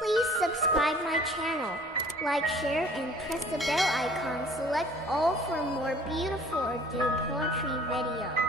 Please subscribe my channel, like, share, and press the bell icon. Select all for more beautiful Urdu poetry videos.